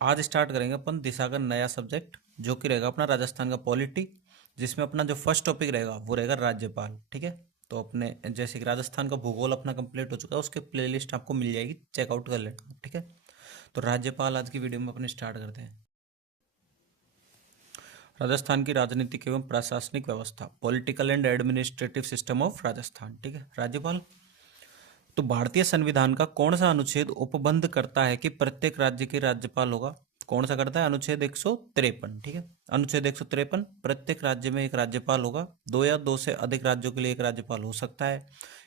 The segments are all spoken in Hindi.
आज स्टार्ट करेंगे अपन दिशा का नया सब्जेक्ट, जो कि रहेगा अपना राजस्थान का पॉलिटी, जिसमें अपना जो फर्स्ट टॉपिक रहेगा वो रहेगा राज्यपाल। ठीक है, तो अपने जैसे कि राजस्थान का भूगोल अपना कंप्लीट हो चुका है, उसके प्लेलिस्ट आपको मिल जाएगी, चेकआउट कर लेना। ठीक है, तो राज्यपाल आज की वीडियो में अपने स्टार्ट करते हैं। राजस्थान की राजनीतिक एवं प्रशासनिक व्यवस्था, political and administrative system of Rajasthan. ठीक है, राज्यपाल। तो भारतीय संविधान का कौन सा अनुच्छेद उपबंध करता है कि प्रत्येक राज्य के राज्यपाल होगा? कौन सा करता है? अनुच्छेद 153। ठीक है, अनुच्छेद 153, प्रत्येक राज्य में एक राज्यपाल होगा, दो या दो से अधिक राज्यों के लिए एक राज्यपाल हो सकता है।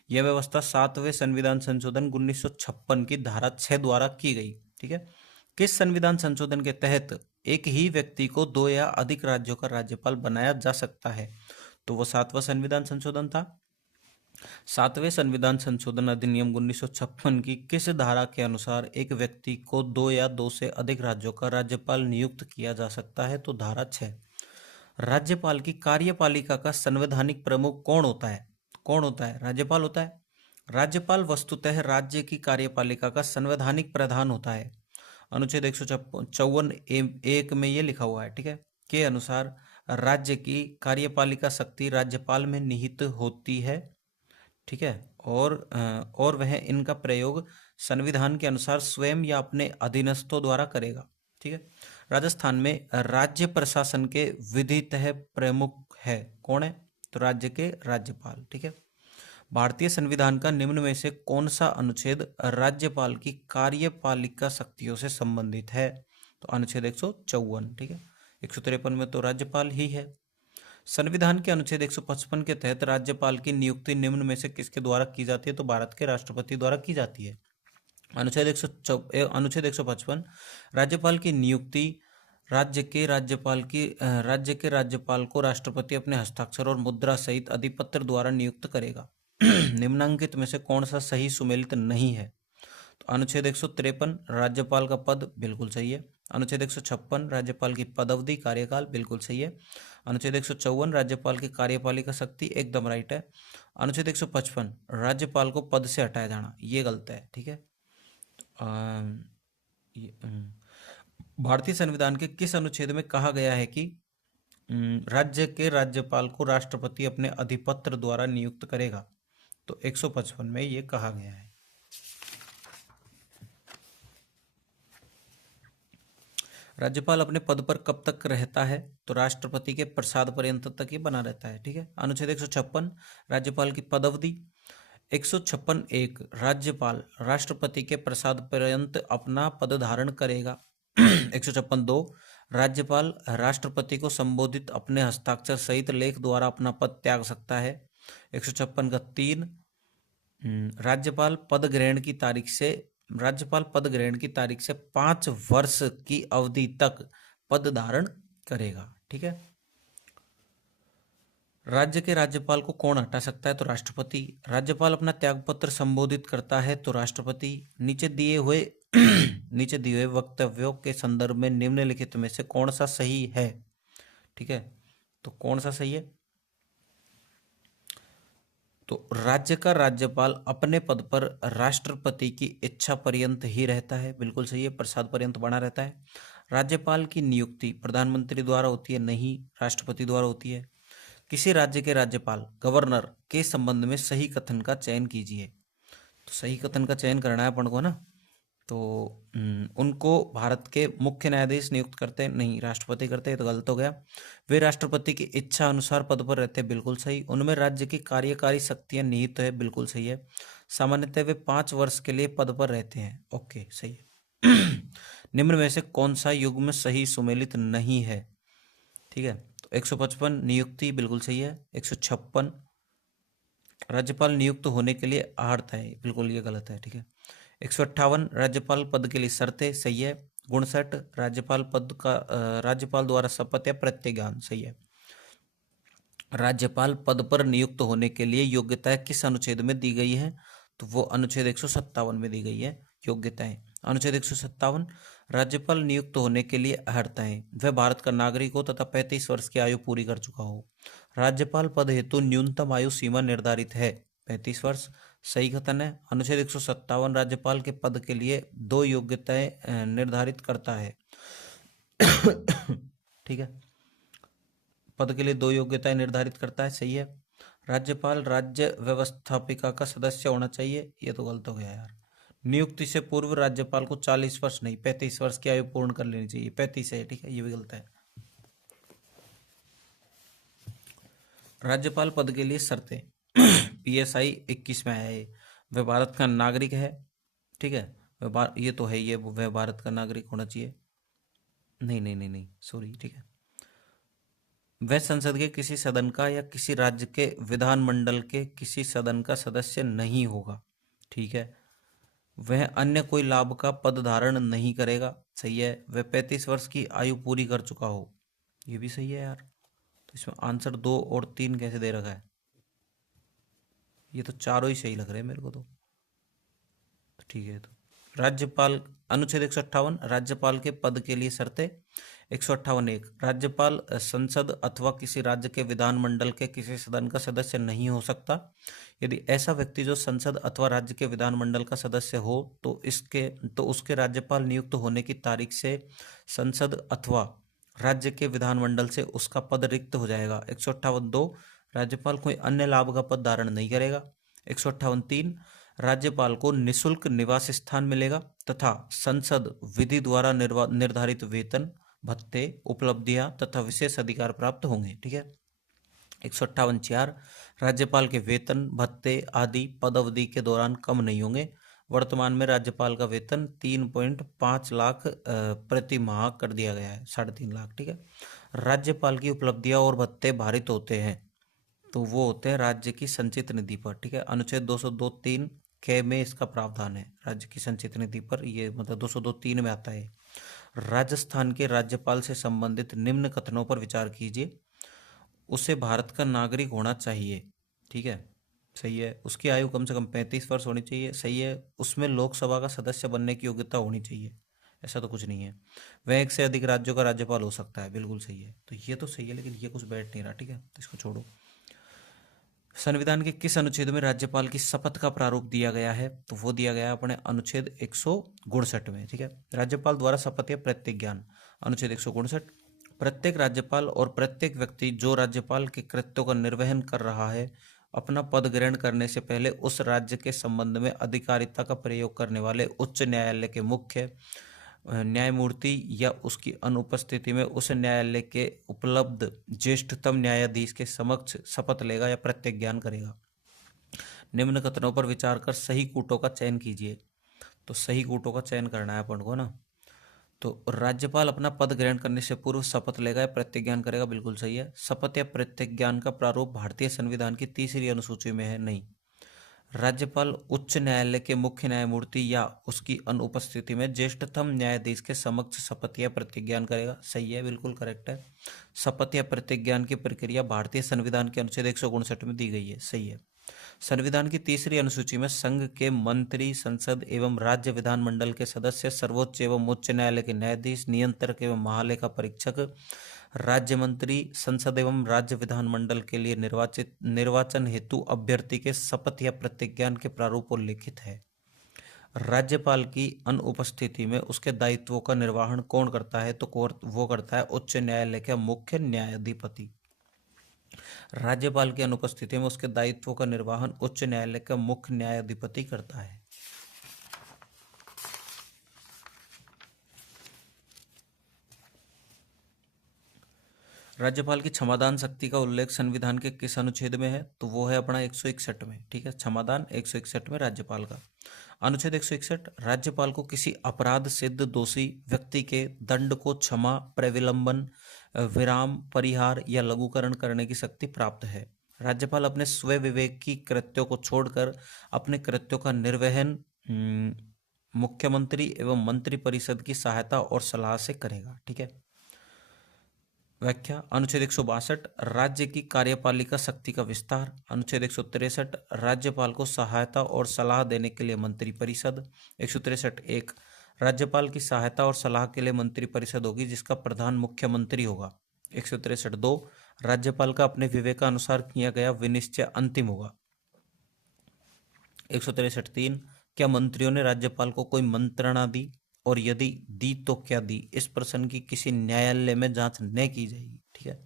यह व्यवस्था 7वें संविधान संशोधन 1956 की धारा 6 द्वारा की गई। ठीक है, किस संविधान संशोधन के तहत एक ही व्यक्ति को दो या अधिक राज्यों का राज्यपाल बनाया जा सकता है? तो वो 7वां संविधान संशोधन था। 7वें संविधान संशोधन अधिनियम 1956 की किस धारा के अनुसार एक व्यक्ति को दो या दो से अधिक राज्यों का राज्यपाल नियुक्त किया जा सकता है? तो धारा 6। राज्यपाल की कार्यपालिका का संवैधानिक प्रमुख कौन होता है? कौन होता है? राज्यपाल होता है। राज्यपाल वस्तुतः राज्य की कार्यपालिका का संवैधानिक प्रधान होता है। अनुच्छेद 154 एक में ये लिखा हुआ है, ठीक है, के अनुसार राज्य की कार्यपालिका शक्ति राज्यपाल में निहित होती है। ठीक है, और वह इनका प्रयोग संविधान के अनुसार स्वयं या अपने अधीनस्थों द्वारा करेगा। ठीक है, राजस्थान में राज्य प्रशासन के विधितः प्रमुख है, कौन है? तो राज्य के राज्यपाल। ठीक है, भारतीय संविधान का निम्न में से कौन सा अनुच्छेद राज्यपाल की कार्यपालिका शक्तियों से संबंधित है? तो अनुच्छेद 154। ठीक है, 153 में तो राज्यपाल ही है। संविधान के अनुच्छेद 155 के तहत राज्यपाल की नियुक्ति निम्न में से किसके द्वारा की जाती है? तो भारत के राष्ट्रपति द्वारा की जाती है। अनुच्छेद 155, राज्यपाल की नियुक्ति राज्य के राज्यपाल को राष्ट्रपति अपने हस्ताक्षर और मुद्रा सहित अधिपत्र द्वारा नियुक्त करेगा। निम्नांकित में से कौन सा सही सुमेलित नहीं है? तो अनुच्छेद 153, राज्यपाल का पद, बिल्कुल सही है। अनुच्छेद 156, राज्यपाल की पदावधि कार्यकाल, बिल्कुल सही है। अनुच्छेद 154, राज्यपाल की कार्यपालिका शक्ति, एकदम राइट है। अनुच्छेद 155, राज्यपाल को पद से हटाया जाना, ये गलत है। ठीक है, भारतीय संविधान के किस अनुच्छेद में कहा गया है कि राज्य के राज्यपाल को राष्ट्रपति अपने अधिपत्र द्वारा नियुक्त करेगा? तो 155 में ये कहा गया है। राज्यपाल अपने पद पर कब तक रहता है? तो राष्ट्रपति के प्रसाद पर्यंत तक ही बना रहता है। ठीक है, अनुच्छेद 156, राज्यपाल की पदावधि। 156(1), राज्यपाल राष्ट्रपति के प्रसाद पर्यंत अपना पद धारण करेगा। 156(2), राज्यपाल राष्ट्रपति को संबोधित अपने हस्ताक्षर सहित लेख द्वारा अपना पद त्याग सकता है। 156(3), राज्यपाल पद ग्रहण की तारीख से 5 वर्ष की अवधि तक पद धारण करेगा। ठीक है, राज्य के राज्यपाल को कौन हटा सकता है? तो राष्ट्रपति। राज्यपाल अपना त्यागपत्र संबोधित करता है तो राष्ट्रपति। नीचे दिए हुए वक्तव्यों के संदर्भ में निम्नलिखित में से कौन सा सही है? ठीक है, तो कौन सा सही है? तो राज्य का राज्यपाल अपने पद पर राष्ट्रपति की इच्छा पर्यंत ही रहता है, बिल्कुल सही है, प्रसाद पर्यंत बना रहता है। राज्यपाल की नियुक्ति प्रधानमंत्री द्वारा होती है, नहीं, राष्ट्रपति द्वारा होती है। किसी राज्य के राज्यपाल गवर्नर के संबंध में सही कथन का चयन कीजिए। तो सही कथन का चयन करना है अपन को ना, तो उनको भारत के मुख्य न्यायाधीश नियुक्त करते हैं, नहीं, राष्ट्रपति करते हैं, तो गलत हो गया। वे राष्ट्रपति की इच्छा अनुसार पद पर रहते हैं, बिल्कुल सही। उनमें राज्य की कार्यकारी शक्तियां निहित है, बिल्कुल सही है। सामान्यतः वे 5 वर्ष के लिए पद पर रहते हैं, ओके, सही है। निम्न में से कौन सा युग्म सही सुमेलित नहीं है? ठीक है, तो 155 नियुक्ति बिल्कुल सही है। 156 राज्यपाल नियुक्त होने के लिए अर्हता है, बिल्कुल ये गलत है। ठीक है, 158 राज्यपाल पद के लिए शर्तें, सही है। 59 राज्यपाल द्वारा शपथ या प्रतिज्ञान, सही है। राज्यपाल पद पर नियुक्त होने के लिए योग्यताएं किस अनुच्छेद में दी गई है? तो वो अनुच्छेद 157 में दी गई है योग्यताएं। अनुच्छेद 157, राज्यपाल नियुक्त होने के लिए अर्हताएं, वह भारत का नागरिक हो तथा 35 वर्ष की आयु पूरी कर चुका हो। राज्यपाल पद हेतु न्यूनतम आयु सीमा निर्धारित है 35 वर्ष। सही कथन है। अनुच्छेद 157 राज्यपाल के पद के लिए 2 योग्यताएं निर्धारित करता है। ठीक है, पद के लिए 2 योग्यताएं निर्धारित करता है, सही है। राज्यपाल राज्य व्यवस्थापिका का सदस्य होना चाहिए, ये तो गलत हो गया यार। नियुक्ति से पूर्व राज्यपाल को 40 वर्ष नहीं 35 वर्ष की आयु पूर्ण कर लेनी चाहिए, 35 है, ठीक है, ये भी गलत है। राज्यपाल पद के लिए शर्तें PSI 21 में है, वह भारत का नागरिक है, ठीक है, ये तो है, ये वह भारत का नागरिक होना चाहिए, नहीं नहीं नहीं नहीं सॉरी, ठीक है। वह संसद के किसी सदन का या किसी राज्य के विधानमंडल के किसी सदन का सदस्य नहीं होगा, ठीक है। वह अन्य कोई लाभ का पद धारण नहीं करेगा, सही है। वह 35 वर्ष की आयु पूरी कर चुका हो, ये भी सही है यार। तो इसमें आंसर 2 और 3 कैसे दे रखा है, ये तो चारों ही सही लग रहे हैं मेरे को तो ठीक है। तो राज्यपाल अनुच्छेद 158 राज्यपाल के पद के लिए शर्तें 158(1) राज्यपाल संसद अथवा किसी राज्य के विधानमंडल के किसी सदन का सदस्य नहीं हो सकता। यदि ऐसा व्यक्ति जो संसद अथवा राज्य के विधानमंडल का सदस्य हो तो उसके राज्यपाल नियुक्त होने की तारीख से संसद अथवा राज्य के विधानमंडल से उसका पद रिक्त हो जाएगा। 158(2) राज्यपाल कोई अन्य लाभ का पद धारण नहीं करेगा। 158(3) राज्यपाल को निशुल्क निवास स्थान मिलेगा तथा संसद विधि द्वारा निर्धारित वेतन भत्ते उपलब्धियां तथा विशेष अधिकार प्राप्त होंगे, ठीक है। 158(4) राज्यपाल के वेतन भत्ते आदि पद अवधि के दौरान कम नहीं होंगे। वर्तमान में राज्यपाल का वेतन 3.5 लाख प्रति माह कर दिया गया है, 3.5 लाख, ठीक है। राज्यपाल की उपलब्धियां और भत्ते भारित होते हैं तो वो होते हैं राज्य की संचित निधि पर, ठीक है। अनुच्छेद 202(3) के में इसका प्रावधान है राज्य की संचित निधि पर, ये मतलब 202(3) में आता है। राजस्थान के राज्यपाल से संबंधित निम्न कथनों पर विचार कीजिए। उसे भारत का नागरिक होना चाहिए, ठीक है, सही है। उसकी आयु कम से कम 35 वर्ष होनी चाहिए, सही है। उसमें लोकसभा का सदस्य बनने की योग्यता होनी चाहिए, ऐसा तो कुछ नहीं है। वह एक से अधिक राज्यों का राज्यपाल हो सकता है, बिल्कुल सही है। तो ये तो सही है, लेकिन ये कुछ बैठ नहीं रहा, ठीक है, तो इसको छोड़ो। संविधान के किस अनुच्छेद में राज्यपाल की शपथ का प्रारूप दिया गया है, तो वो दिया गया है अपने अनुच्छेद 159 में, ठीक है। राज्यपाल द्वारा शपथ या प्रतिज्ञान, अनुच्छेद 159 प्रत्येक राज्यपाल और प्रत्येक व्यक्ति जो राज्यपाल के कृत्यों का निर्वहन कर रहा है अपना पद ग्रहण करने से पहले उस राज्य के संबंध में अधिकारिता का प्रयोग करने वाले उच्च न्यायालय के मुख्य न्यायमूर्ति या उसकी अनुपस्थिति में उस न्यायालय के उपलब्ध ज्येष्ठतम न्यायाधीश के समक्ष शपथ लेगा या प्रतिज्ञान करेगा। निम्न कथनों पर विचार कर सही कूटों का चयन कीजिए। तो सही कूटों का चयन करना है अपन को ना। तो राज्यपाल अपना पद ग्रहण करने से पूर्व शपथ लेगा या प्रतिज्ञान करेगा, बिल्कुल सही है। शपथ या प्रतिज्ञान का प्रारूप भारतीय संविधान की 3री अनुसूची में है, नहीं। राज्यपाल उच्च न्यायालय के मुख्य न्यायमूर्ति या उसकी अनुपस्थिति में ज्येष्ठतम न्यायाधीश के समक्ष शपथ या प्रतिज्ञान करेगा, सही है, बिल्कुल करेक्ट है। शपथ या प्रतिज्ञान की प्रक्रिया भारतीय संविधान के अनुच्छेद 159 में दी गई है, सही है। संविधान की 3री अनुसूची में संघ के मंत्री, संसद एवं राज्य विधानमंडल के सदस्य, सर्वोच्च एवं उच्च न्यायालय के न्यायाधीश, नियंत्रक एवं महालेखा परीक्षक, राज्य मंत्री, संसद एवं राज्य विधानमंडल के लिए निर्वाचन हेतु अभ्यर्थी के शपथ या प्रतिज्ञान के प्रारूप उल्लिखित है। राज्यपाल की अनुपस्थिति में उसके दायित्वों का निर्वहन कौन करता है, तो वो करता है उच्च न्यायालय का मुख्य न्यायाधिपति। राज्यपाल की अनुपस्थिति में उसके दायित्वों का निर्वहन उच्च न्यायालय का मुख्य न्यायाधिपति करता है। राज्यपाल की क्षमादान शक्ति का उल्लेख संविधान के किस अनुच्छेद में है, तो वो है अपना 161 में, ठीक है। क्षमादान 161 में राज्यपाल का। अनुच्छेद 161 राज्यपाल को किसी अपराध सिद्ध दोषी व्यक्ति के दंड को क्षमा, प्रविलंबन, विराम, परिहार या लघुकरण करने की शक्ति प्राप्त है। राज्यपाल अपने स्व विवेकी कृत्यों को छोड़कर अपने कृत्यों का निर्वहन मुख्यमंत्री एवं मंत्री परिषद की सहायता और सलाह से करेगा, ठीक है। व्याख्या अनुच्छेद 162 राज्य की कार्यपालिका शक्ति का विस्तार। अनुच्छेद 163 राज्यपाल को सहायता और सलाह देने के लिए मंत्री परिषद। 163(1) राज्यपाल की सहायता और सलाह के लिए मंत्री परिषद होगी जिसका प्रधान मुख्यमंत्री होगा। 163(2) राज्यपाल का अपने विवेकानुसार किया गया विनिश्चय अंतिम होगा। 163 क्या मंत्रियों ने राज्यपाल को कोई मंत्रणा दी, और यदि दी तो क्या दी, इस प्रश्न की किसी न्यायालय में जांच न की जाएगी। ठीक है।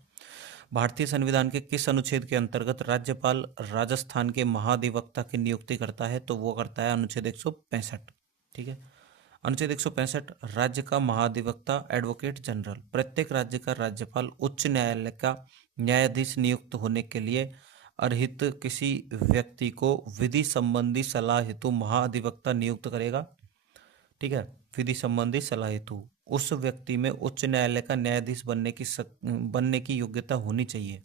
भारतीय संविधान के किस अनुच्छेद के अंतर्गत राज्यपाल राजस्थान के महाधिवक्ता की नियुक्ति करता है, तो वो करता है अनुच्छेद 165। ठीक है। अनुच्छेद 165 राज्य का महाधिवक्ता एडवोकेट जनरल। प्रत्येक राज्य का राज्यपाल उच्च न्यायालय का न्यायाधीश नियुक्त होने के लिए अर्हित किसी व्यक्ति को विधि संबंधी सलाह हेतु महाधिवक्ता नियुक्त करेगा। ठीक है। विधि संबंधी सलाह हेतु उस व्यक्ति में उच्च न्यायालय का न्यायाधीश बनने की योग्यता होनी चाहिए।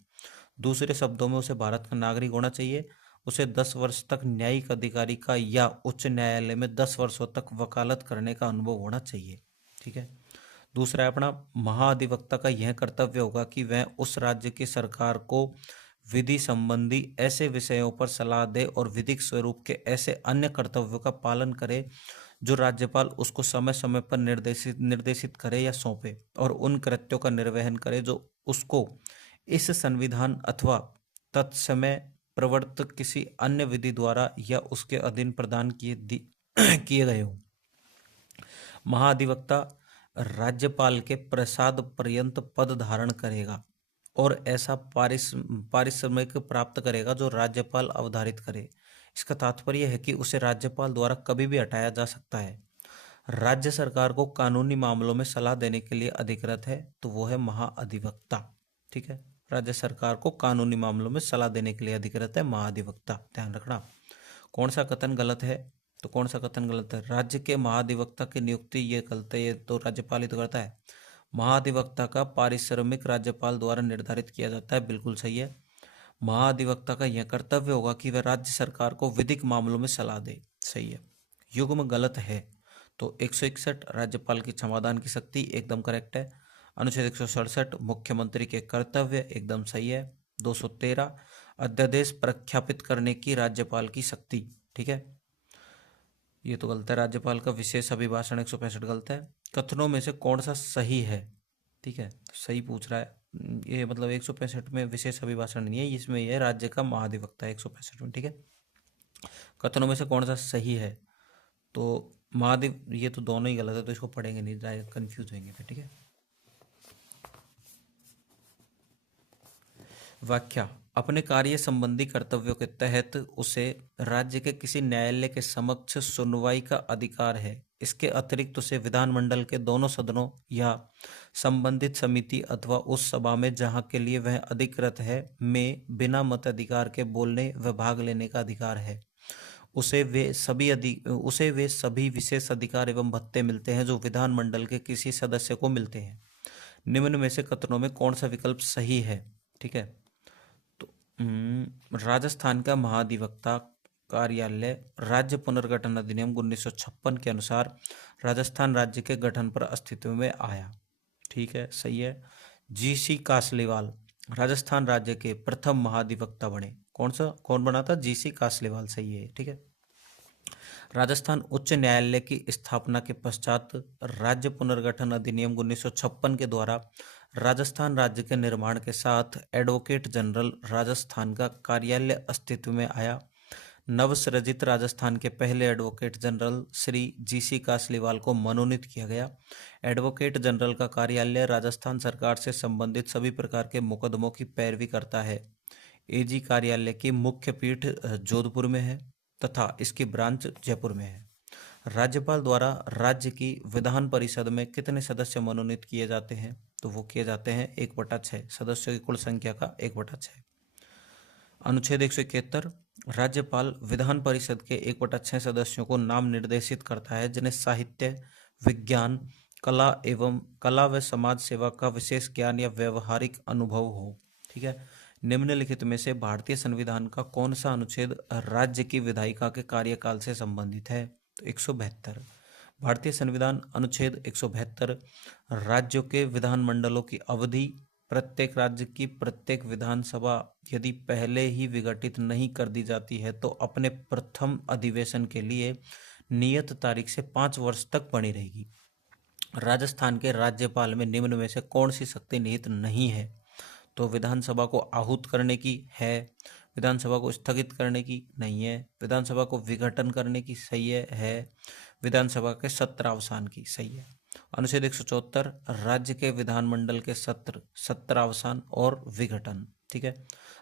दूसरे शब्दों में उसे भारत का नागरिक होना चाहिए। उसे 10 वर्ष तक न्यायिक अधिकारी का या उच्च न्यायालय में 10 वर्षों तक वकालत करने का अनुभव होना चाहिए। ठीक है। दूसरा है अपना महाधिवक्ता का यह कर्तव्य होगा कि वह उस राज्य की सरकार को विधि संबंधी ऐसे विषयों पर सलाह दे और विधिक स्वरूप के ऐसे अन्य कर्तव्यों का पालन करे जो राज्यपाल उसको समय समय पर निर्देशित करे या सौंपे, और उन कृत्यों का निर्वहन करे जो उसको इस संविधान अथवा तत्समय प्रवर्तित किसी अन्य विधि द्वारा या उसके अधीन प्रदान किए गए हों। महाधिवक्ता राज्यपाल के प्रसाद पर्यंत पद धारण करेगा और ऐसा पारिश्रमिक प्राप्त करेगा जो राज्यपाल अवधारित करे। इसका तात्पर्य है कि उसे राज्यपाल द्वारा कभी भी हटाया जा सकता है। राज्य सरकार को कानूनी मामलों में सलाह देने के लिए अधिकृत है, तो वो है महाअधिवक्ता। ठीक है। राज्य सरकार को कानूनी मामलों में सलाह देने के लिए अधिकृत है महाधिवक्ता। ध्यान रखना। कौन सा कथन गलत है, तो कौन सा कथन गलत है? राज्य के महाधिवक्ता की नियुक्ति ये गलत है, ये तो राज्यपाल ही तो करता है। महाधिवक्ता का पारिश्रमिक राज्यपाल द्वारा निर्धारित किया जाता है, बिल्कुल सही है। महाधिवक्ता का यह कर्तव्य होगा कि वह राज्य सरकार को विधिक मामलों में सलाह दे, सही है। युग्म गलत है, तो 161 राज्यपाल की क्षमादान की शक्ति एकदम करेक्ट है। अनुच्छेद 167 मुख्यमंत्री के कर्तव्य एकदम सही है। 213 अध्यादेश प्रख्यापित करने की राज्यपाल की शक्ति, ठीक है, ये तो गलत है। राज्यपाल का विशेष अभिभाषण 165 गलत है। कथनों में से कौन सा सही है? ठीक है, सही पूछ रहा है ये, मतलब 165 में विशेष अभिभाषण नहीं है, इसमें यह राज्य का महाधिवक्ता है 165 में। ठीक है। कथनों में से कौन सा सही है, तो ये तो दोनों ही गलत है, तो इसको पढ़ेंगे नहीं, कंफ्यूज होंगे फिर। ठीक है। व्याख्या। अपने कार्य संबंधी कर्तव्यों के तहत उसे राज्य के किसी न्यायालय के समक्ष सुनवाई का अधिकार है। इसके अतिरिक्त उसे विधानमंडल के दोनों सदनों या संबंधित समिति अथवा उस सभा में जहां के लिए वह अधिकृत है में बिना मताधिकार के बोलने व भाग लेने का अधिकार है। उसे वे सभी विशेष अधिकार एवं भत्ते मिलते हैं जो विधानमंडल के किसी सदस्य को मिलते हैं। निम्न में से कथनों में कौन सा विकल्प सही है? ठीक है, राजस्थान का महाधिवक्ता कार्यालय राज्य पुनर्गठन अधिनियम 1956 के अनुसार राजस्थान राज्य के गठन पर अस्तित्व में आया। ठीक है, सही है। जीसी कासलीवाल राजस्थान राज्य के प्रथम महाधिवक्ता बने। कौन बना था? जीसी कासलीवाल, सही है। ठीक है। राजस्थान उच्च न्यायालय की स्थापना के पश्चात राज्य पुनर्गठन अधिनियम 1956 के द्वारा राजस्थान राज्य के निर्माण के साथ एडवोकेट जनरल राजस्थान का कार्यालय अस्तित्व में आया। नवसृजित राजस्थान के पहले advocate general Shri GC Kasliwal को मनोनीत किया गया। एडवोकेट जनरल का कार्यालय राजस्थान सरकार से संबंधित सभी प्रकार के मुकदमों की पैरवी करता है। एजी कार्यालय की मुख्य पीठ जोधपुर में है तथा इसकी ब्रांच जयपुर में है। राज्यपाल द्वारा राज्य की विधान परिषद में कितने सदस्य मनोनीत किए जाते हैं? तो वो किए जाते हैं 1/6 सदस्यों की कुल संख्या का 1/6। अनुच्छेद 171 राज्यपाल विधान परिषद के 1/6 सदस्यों को नाम निर्देशित करता है जिन्हें साहित्य, विज्ञान, कला व समाज सेवा का विशेष ज्ञान या व्यवहारिक अनुभव हो। ठीक है। निम्नलिखित में से भारतीय संविधान का कौन सा अनुच्छेद राज्य की विधायिका के कार्यकाल से संबंधित है? तो 172 भारतीय संविधान अनुच्छेद 172 राज्यों के विधानमंडलों की अवधि प्रत्येक राज्य की प्रत्येक विधानसभा यदि पहले ही विघटित नहीं कर दी जाती है तो अपने प्रथम अधिवेशन के लिए नियत तारीख से 5 वर्ष तक बनी रहेगी। राजस्थान के राज्यपाल में निम्न में से कौन सी शक्ति निहित नहीं है? तो विधानसभा को आहूत करने की है, विधानसभा को स्थगित करने की नहीं है, विधानसभा को विघटन करने की सही है, विधानसभा के सत्र अवसान की सही है। अनुच्छेद 174 राज्य के विधानमंडल के सत्र अवसान और विघटन, ठीक है।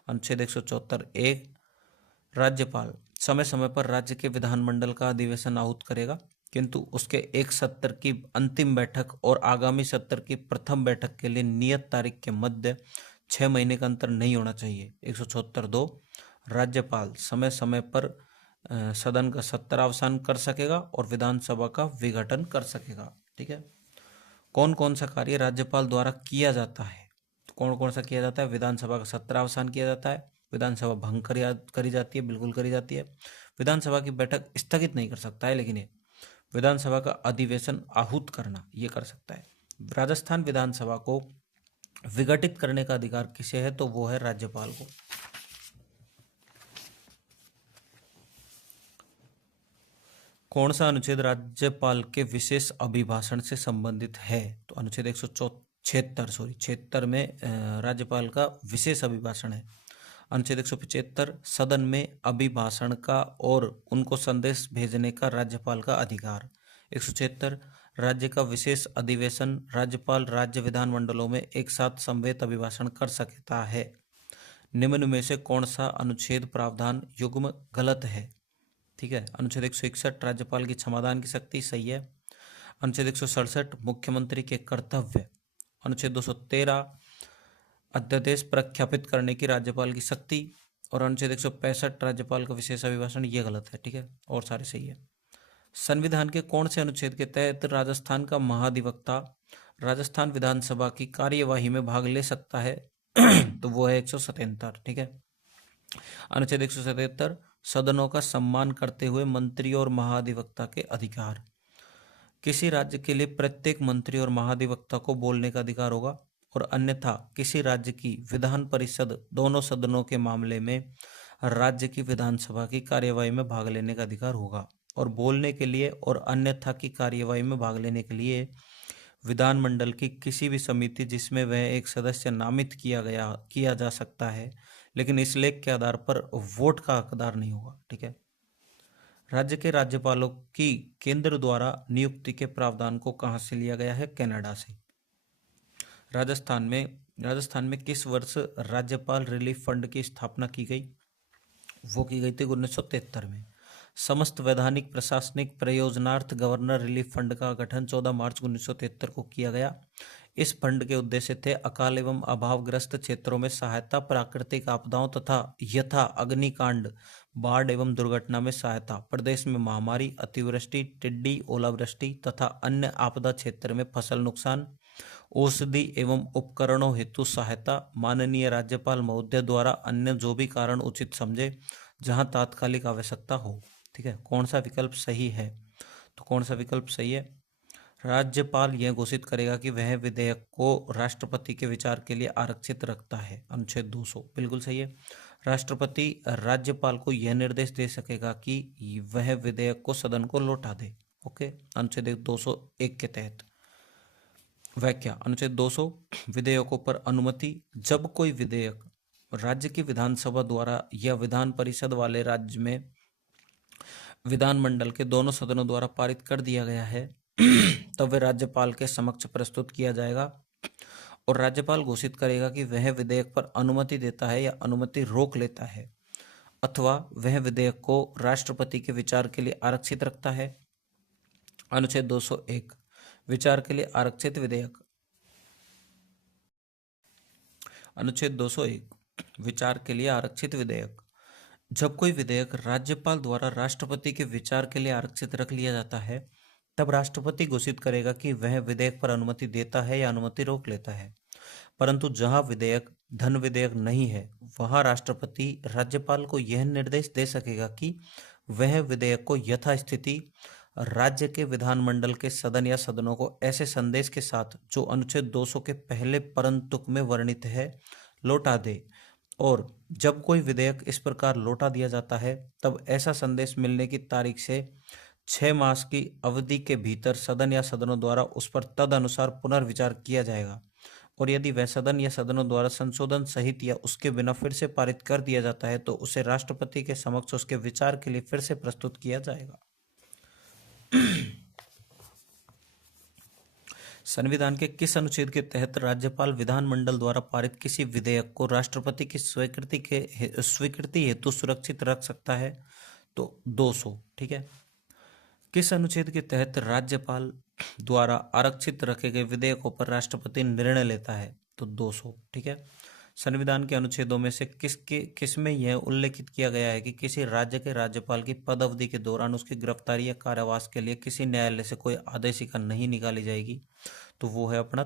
अनुच्छेद 174 एक, राज्यपाल समय समय पर राज्य के विधानमंडल का अधिवेशन आहूत करेगा, किंतु उसके एक सत्र की अंतिम बैठक और आगामी सत्र की प्रथम बैठक के लिए नियत तारीख के मध्य 6 महीने का अंतर नहीं होना चाहिए। 174 दो, राज्यपाल समय समय पर सदन का सत्रावसान कर सकेगा और विधानसभा का विघटन कर सकेगा, ठीक है। कौन कौन सा कार्य राज्यपाल द्वारा किया जाता है, तो कौन कौन सा किया जाता है? विधानसभा का सत्रावसान किया जाता है, विधानसभा भंग करी जाती है, बिल्कुल करी जाती है, विधानसभा की बैठक स्थगित नहीं कर सकता है, लेकिन ये विधानसभा का अधिवेशन आहूत करना ये कर सकता है। राजस्थान विधानसभा को विघटित करने का अधिकार किसे है? तो वो है राज्यपाल को। कौन सा अनुच्छेद राज्यपाल के विशेष अभिभाषण से संबंधित है? तो अनुच्छेद 176 में राज्यपाल का विशेष अभिभाषण है। अनुच्छेद 175 सदन में अभिभाषण का और उनको संदेश भेजने का राज्यपाल का अधिकार। 176 राज्य का विशेष अधिवेशन राज्यपाल राज्य विधानमंडलों में एक साथ समवेत अभिभाषण कर सकता है। निम्न में से कौन सा अनुच्छेद प्रावधान युग्म गलत है? ठीक है। अनुच्छेद 161 राज्यपाल की क्षमादान की शक्ति सही है। अनुच्छेद 167 मुख्यमंत्री के कर्तव्य। अनुच्छेद 213 अध्यादेश प्रख्यापित करने की राज्यपाल की शक्ति। और अनुच्छेद 165 राज्यपाल का विशेष अभिभाषण, ये गलत है, ठीक है, और सारे सही है। संविधान के कौन से अनुच्छेद के तहत राजस्थान का महाधिवक्ता राजस्थान विधानसभा की कार्यवाही में भाग ले सकता है? तो वो है 177, ठीक है। अनुच्छेद 177 सदनों का सम्मान करते हुए मंत्री और महाधिवक्ता के अधिकार। किसी राज्य के लिए प्रत्येक मंत्री और महाधिवक्ता को बोलने का अधिकार होगा और अन्यथा किसी राज्य की विधान परिषद दोनों सदनों के मामले में राज्य की विधानसभा की कार्यवाही में भाग लेने का अधिकार होगा। और बोलने के लिए और अन्यथा की कार्यवाही में भाग लेने के लिए विधानमंडल की किसी भी समिति जिसमें वह एक सदस्य नामित किया जा सकता है, लेकिन इस लेख के आधार पर वोट का हकदार नहीं होगा, ठीक है। राज्य के राज्यपालों की केंद्र द्वारा नियुक्ति के प्रावधान को कहां से लिया गया है? कनाडा से। राजस्थान में किस वर्ष राज्यपाल रिलीफ फंड की स्थापना की गई? वो की गई थी 1973 में। समस्त वैधानिक प्रशासनिक प्रयोजनार्थ गवर्नर रिलीफ फंड का गठन 14 मार्च 1973 को किया गया। इस फंड के उद्देश्य थे अकाल एवं अभावग्रस्त क्षेत्रों में सहायता, प्राकृतिक आपदाओं तथा यथा अग्निकांड, बाढ़ एवं दुर्घटना में सहायता, प्रदेश में महामारी, अतिवृष्टि, टिड्डी, ओलावृष्टि तथा अन्य आपदा क्षेत्र में फसल नुकसान, औषधि एवं उपकरणों हेतु सहायता, माननीय राज्यपाल महोदय द्वारा अन्य जो भी कारण उचित समझे जहां तात्कालिक आवश्यकता हो, ठीक है। कौन सा विकल्प सही है? तो कौन सा विकल्प सही है? राज्यपाल यह घोषित करेगा कि वह विधेयक को राष्ट्रपति के विचार के लिए आरक्षित रखता है। अनुच्छेद 200 बिल्कुल सही है। राष्ट्रपति राज्यपाल को यह निर्देश दे सकेगा कि वह विधेयक को सदन को लौटा दे। ओके। अनुच्छेद 201 के तहत व्याख्या। अनुच्छेद 200 विधेयकों पर अनुमति। जब कोई विधेयक राज्य की विधानसभा द्वारा या विधान परिषद वाले राज्य में विधानमंडल के दोनों सदनों द्वारा पारित कर दिया गया है तब वह राज्यपाल के समक्ष प्रस्तुत किया जाएगा और राज्यपाल घोषित करेगा कि वह विधेयक पर अनुमति देता है या अनुमति रोक लेता है, अथवा वह विधेयक को राष्ट्रपति के विचार के लिए आरक्षित रखता है। अनुच्छेद 201 विचार के लिए आरक्षित विधेयक। अनुच्छेद 201 विचार के लिए आरक्षित विधेयक। जब कोई विधेयक राज्यपाल द्वारा राष्ट्रपति के विचार के लिए आरक्षित रख लिया जाता है तब राष्ट्रपति घोषित करेगा कि वह विधेयक पर अनुमति देता है या अनुमति रोक लेता है। परंतु जहां विधेयक धन विधेयक नहीं है वहां राष्ट्रपति राज्यपाल को यह निर्देश दे सकेगा कि वह विधेयक को यथास्थिति राज्य के विधानमंडल के सदन या सदनों को ऐसे संदेश के साथ जो अनुच्छेद 200 के पहले परंतुक में वर्णित है लौटा दे। और जब कोई विधेयक इस प्रकार लौटा दिया जाता है तब ऐसा संदेश मिलने की तारीख से 6 मास की अवधि के भीतर सदन या सदनों द्वारा उस पर तद अनुसार पुनर्विचार किया जाएगा। और यदि वह सदन या सदनों द्वारा संशोधन सहित या उसके बिना फिर से पारित कर दिया जाता है तो उसे राष्ट्रपति के समक्ष उसके विचार के लिए फिर से प्रस्तुत किया जाएगा। संविधान के किस अनुच्छेद के तहत राज्यपाल विधानमंडल द्वारा पारित किसी विधेयक को राष्ट्रपति की स्वीकृति हेतु सुरक्षित रख सकता है? तो 200। ठीक है। किस अनुच्छेद के तहत राज्यपाल द्वारा आरक्षित रखे गए विधेयकों पर राष्ट्रपति निर्णय लेता है? तो 200। ठीक है। संविधान के अनुच्छेदों में से किसमें यह उल्लेखित किया गया है कि किसी राज्य के राज्यपाल की पद अवधि के दौरान उसकी गिरफ्तारी या कारावास के लिए किसी न्यायालय से कोई आदेशिका नहीं निकाली जाएगी? तो वो है अपना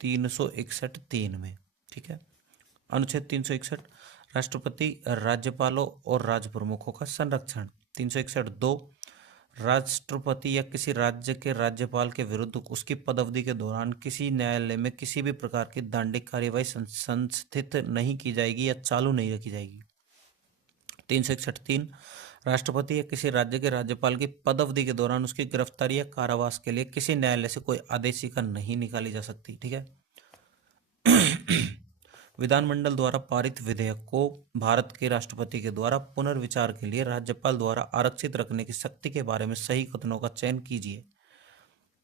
361(3) में। ठीक है। अनुच्छेद 361 राष्ट्रपति राज्यपालों और राज्य प्रमुखों का संरक्षण। 361(2) राष्ट्रपति या किसी राज्य के राज्यपाल के विरुद्ध उसकी पदअवधि के दौरान किसी न्यायालय में किसी भी प्रकार की दंडिक कार्यवाही संस्थित नहीं की जाएगी या चालू नहीं रखी जाएगी। 361(3) राष्ट्रपति या किसी राज्य के राज्यपाल की पदअवधि के दौरान उसकी गिरफ्तारी या कारावास के लिए किसी न्यायालय से कोई आदेशिका नहीं निकाली जा सकती। ठीक है। विधानमंडल द्वारा पारित विधेयक को भारत के राष्ट्रपति के द्वारा पुनर्विचार के लिए राज्यपाल द्वारा आरक्षित रखने की शक्ति के बारे में सही कथनों का चयन कीजिए।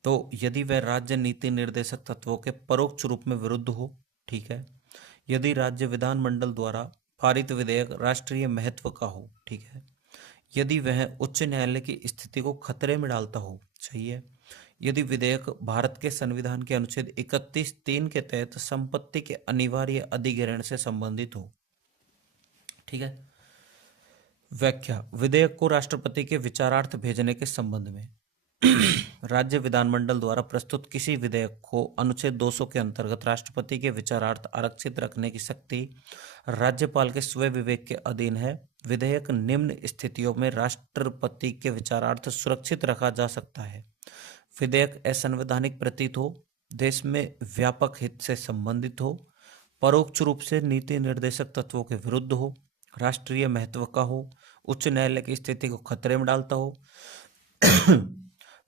तो यदि वह राज्य नीति निर्देशक तत्वों के परोक्ष रूप में विरुद्ध हो। ठीक है। यदि राज्य विधानमंडल द्वारा पारित विधेयक राष्ट्रीय महत्व का हो। ठीक है। यदि वह उच्च न्यायालय की स्थिति को खतरे में डालता हो। सही है। यदि विधेयक भारत के संविधान के अनुच्छेद 31(3) के तहत संपत्ति के अनिवार्य अधिग्रहण से संबंधित हो। ठीक है। व्याख्या विधेयक को राष्ट्रपति के विचारार्थ भेजने के संबंध में राज्य विधानमंडल द्वारा प्रस्तुत किसी विधेयक को अनुच्छेद 200 के अंतर्गत राष्ट्रपति के विचारार्थ आरक्षित रखने की शक्ति राज्यपाल के स्वयं विवेक के अधीन है। विधेयक निम्न स्थितियों में राष्ट्रपति के विचारार्थ सुरक्षित रखा जा सकता है। विधेयक असंवैधानिक प्रतीत हो, देश में व्यापक हित से संबंधित हो, परोक्ष रूप से नीति निर्देशक तत्वों के विरुद्ध हो, राष्ट्रीय महत्व का हो, उच्च न्यायालय की स्थिति को खतरे में डालता हो।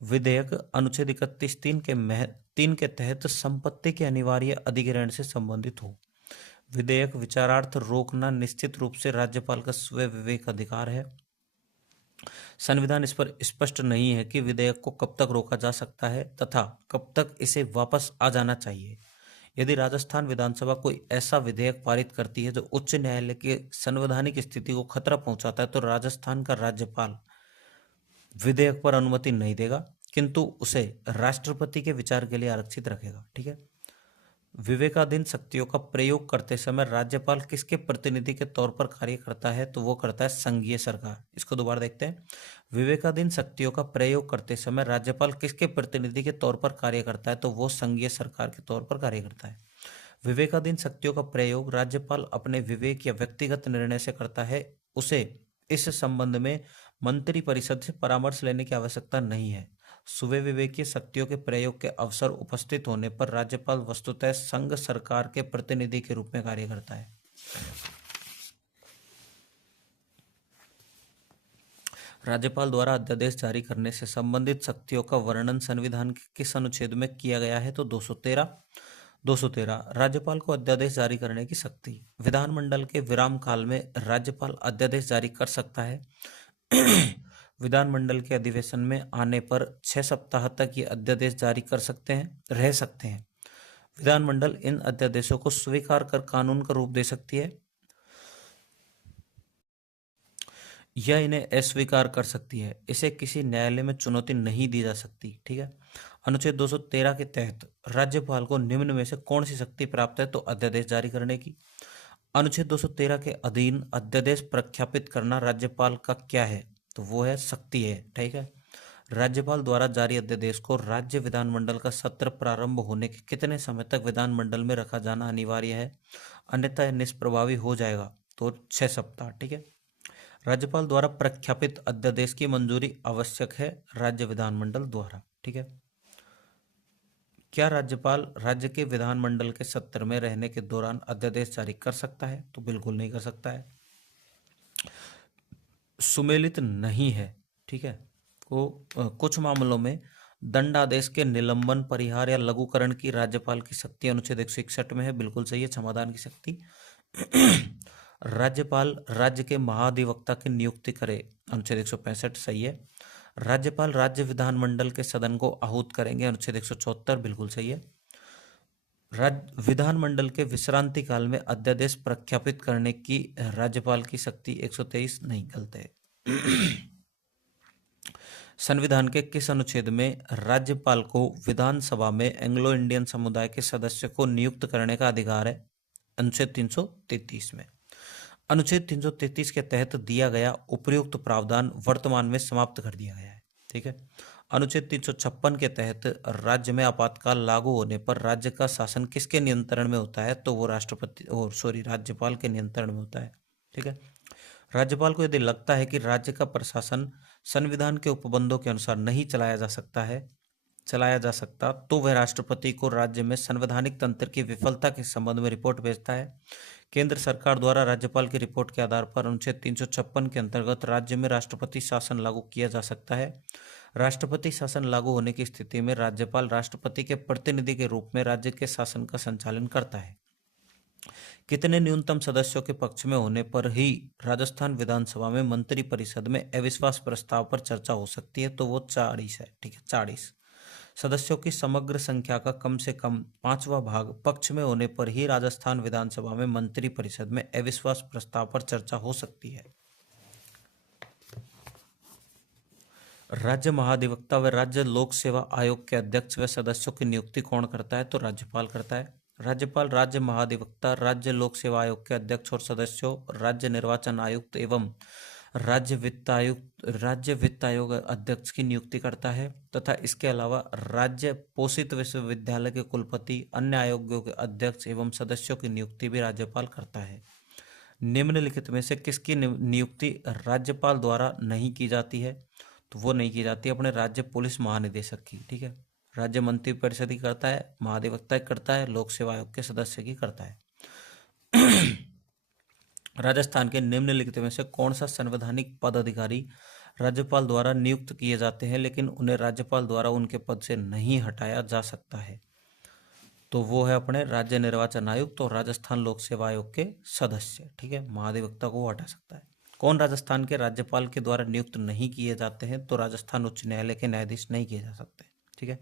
विधेयक अनुच्छेद 31(3) के तहत संपत्ति के अनिवार्य अधिग्रहण से संबंधित हो। विधेयक विचारार्थ रोकना निश्चित रूप से राज्यपाल का स्वयं विवेक अधिकार है। संविधान इस पर स्पष्ट नहीं है कि विधेयक को कब तक रोका जा सकता है तथा कब तक इसे वापस आ जाना चाहिए। यदि राजस्थान विधानसभा कोई ऐसा विधेयक पारित करती है जो उच्च न्यायालय की संवैधानिक स्थिति को खतरा पहुंचाता है तो राजस्थान का राज्यपाल विधेयक पर अनुमति नहीं देगा, किंतु उसे राष्ट्रपति के विचार के लिए आरक्षित रखेगा। ठीक है। विवेकाधीन शक्तियों का प्रयोग करते समय राज्यपाल किसके प्रतिनिधि के तौर पर कार्य करता है? तो वो करता है संघीय सरकार। इसको दोबारा देखते हैं। विवेकाधीन शक्तियों का प्रयोग करते समय राज्यपाल किसके प्रतिनिधि के तौर पर कार्य करता है? तो वो संघीय सरकार के तौर पर कार्य करता है। विवेकाधीन शक्तियों का प्रयोग राज्यपाल अपने विवेक या व्यक्तिगत निर्णय से करता है। उसे इस संबंध में मंत्रिपरिषद से परामर्श लेने की आवश्यकता नहीं है। सुविवेकीय शक्तियों के प्रयोग के अवसर उपस्थित होने पर राज्यपाल वस्तुतः संघ सरकार के प्रतिनिधि के रूप में कार्य करता है। राज्यपाल द्वारा अध्यादेश जारी करने से संबंधित शक्तियों का वर्णन संविधान के किस अनुच्छेद में किया गया है? तो 213 राज्यपाल को अध्यादेश जारी करने की शक्ति। विधानमंडल के विराम काल में राज्यपाल अध्यादेश जारी कर सकता है। विधानमंडल के अधिवेशन में आने पर 6 सप्ताह तक ये अध्यादेश जारी रह सकते हैं। विधानमंडल इन अध्यादेशों को स्वीकार कर कानून का रूप दे सकती है या इन्हें अस्वीकार कर सकती है। इसे किसी न्यायालय में चुनौती नहीं दी जा सकती। ठीक है। अनुच्छेद 213 के तहत राज्यपाल को निम्न में से कौन सी शक्ति प्राप्त है? तो अध्यादेश जारी करने की। अनुच्छेद 213 के अधीन अध्यादेश प्रख्यापित करना राज्यपाल का क्या है? तो वो है शक्ति है। ठीक है। राज्यपाल द्वारा जारी अध्यादेश को राज्य विधानमंडल का सत्र प्रारंभ होने के कितने समय तक विधानमंडल में रखा जाना अनिवार्य है, अन्यथा यह निष्प्रभावी हो जाएगा? तो 6 सप्ताह। ठीक है। राज्यपाल द्वारा प्रख्यापित अध्यादेश की मंजूरी आवश्यक है राज्य विधानमंडल द्वारा। ठीक है। क्या राज्यपाल राज्य के विधानमंडल के सत्र में रहने के दौरान अध्यादेश जारी कर सकता है? तो बिल्कुल नहीं कर सकता है। सुमेलित नहीं है। ठीक है। कुछ मामलों में दंडादेश के निलंबन, परिहार या लघुकरण की राज्यपाल की शक्ति अनुच्छेद 161 में है, बिल्कुल सही है, क्षमादान की शक्ति। राज्यपाल राज्य के महाधिवक्ता की नियुक्ति करे, अनुच्छेद 165 सही है। राज्यपाल राज्य विधानमंडल के सदन को आहूत करेंगे, अनुच्छेद 174 बिल्कुल सही है। विधानमंडल के विश्रांति काल में अध्यादेश प्रख्यापित करने की राज्यपाल की शक्ति 123 नहीं, गलत है। संविधान के किस अनुच्छेद में राज्यपाल को विधानसभा में एंग्लो इंडियन समुदाय के सदस्य को नियुक्त करने का अधिकार है? अनुच्छेद 333 में। अनुच्छेद 333 के तहत दिया गया उपयुक्त प्रावधान वर्तमान में समाप्त कर दिया गया है, ठीक है। अनुच्छेद 356 के तहत राज्य में आपातकाल लागू होने पर राज्य का शासन किसके नियंत्रण में होता है? तो वो राज्यपाल के नियंत्रण में होता है, ठीक है। राज्यपाल को यदि लगता है कि राज्य का प्रशासन संविधान के उपबंधों के अनुसार नहीं चलाया जा सकता तो वह राष्ट्रपति को राज्य में संवैधानिक तंत्र की विफलता के संबंध में रिपोर्ट भेजता है। केंद्र सरकार द्वारा राज्यपाल की रिपोर्ट के आधार पर अनुच्छेद 356 के अंतर्गत राज्य में राष्ट्रपति शासन लागू किया जा सकता है। राष्ट्रपति शासन लागू होने की स्थिति में राज्यपाल राष्ट्रपति के प्रतिनिधि के रूप में राज्य के शासन का संचालन करता है। कितने न्यूनतम सदस्यों के पक्ष में होने पर ही राजस्थान विधानसभा में मंत्री परिषद में अविश्वास प्रस्ताव पर चर्चा हो सकती है? तो वो 40 है, ठीक है, 40 सदस्यों की समग्र संख्या का कम से कम 5वां भाग पक्ष में होने पर ही राजस्थान विधानसभा में मंत्री परिषद में अविश्वास प्रस्ताव पर चर्चा हो सकती है। राज्य महाधिवक्ता व राज्य लोक सेवा आयोग के अध्यक्ष व सदस्यों की नियुक्ति कौन करता है? तो राज्यपाल करता है। राज्यपाल राज्य महाधिवक्ता, राज्य लोक सेवा आयोग के अध्यक्ष और सदस्यों, राज्य निर्वाचन आयुक्त एवं राज्य वित्त आयोग अध्यक्ष की नियुक्ति करता है तथा इसके अलावा राज्य पोषित विश्वविद्यालय के कुलपति, अन्य आयोगों के अध्यक्ष एवं सदस्यों की नियुक्ति भी राज्यपाल करता है। निम्नलिखित में से किसकी नियुक्ति राज्यपाल द्वारा नहीं की जाती है? तो वो नहीं की जाती अपने राज्य पुलिस महानिदेशक की, ठीक है। राज्य मंत्री परिषद ही करता है, महाधिवक्ता करता है, लोक सेवा आयोग के सदस्य की करता है। राजस्थान के निम्नलिखित में से कौन सा संवैधानिक पदाधिकारी राज्यपाल द्वारा नियुक्त किए जाते हैं लेकिन उन्हें राज्यपाल द्वारा उनके पद से नहीं हटाया जा सकता है? तो वो है अपने राज्य निर्वाचन आयुक्त और राजस्थान लोक सेवा आयोग के सदस्य, ठीक है। महाधिवक्ता को वो हटा सकता है। कौन राजस्थान के राज्यपाल के द्वारा नियुक्त नहीं किए जाते हैं? तो राजस्थान उच्च न्यायालय के न्यायाधीश नहीं किए जा सकते, ठीक है।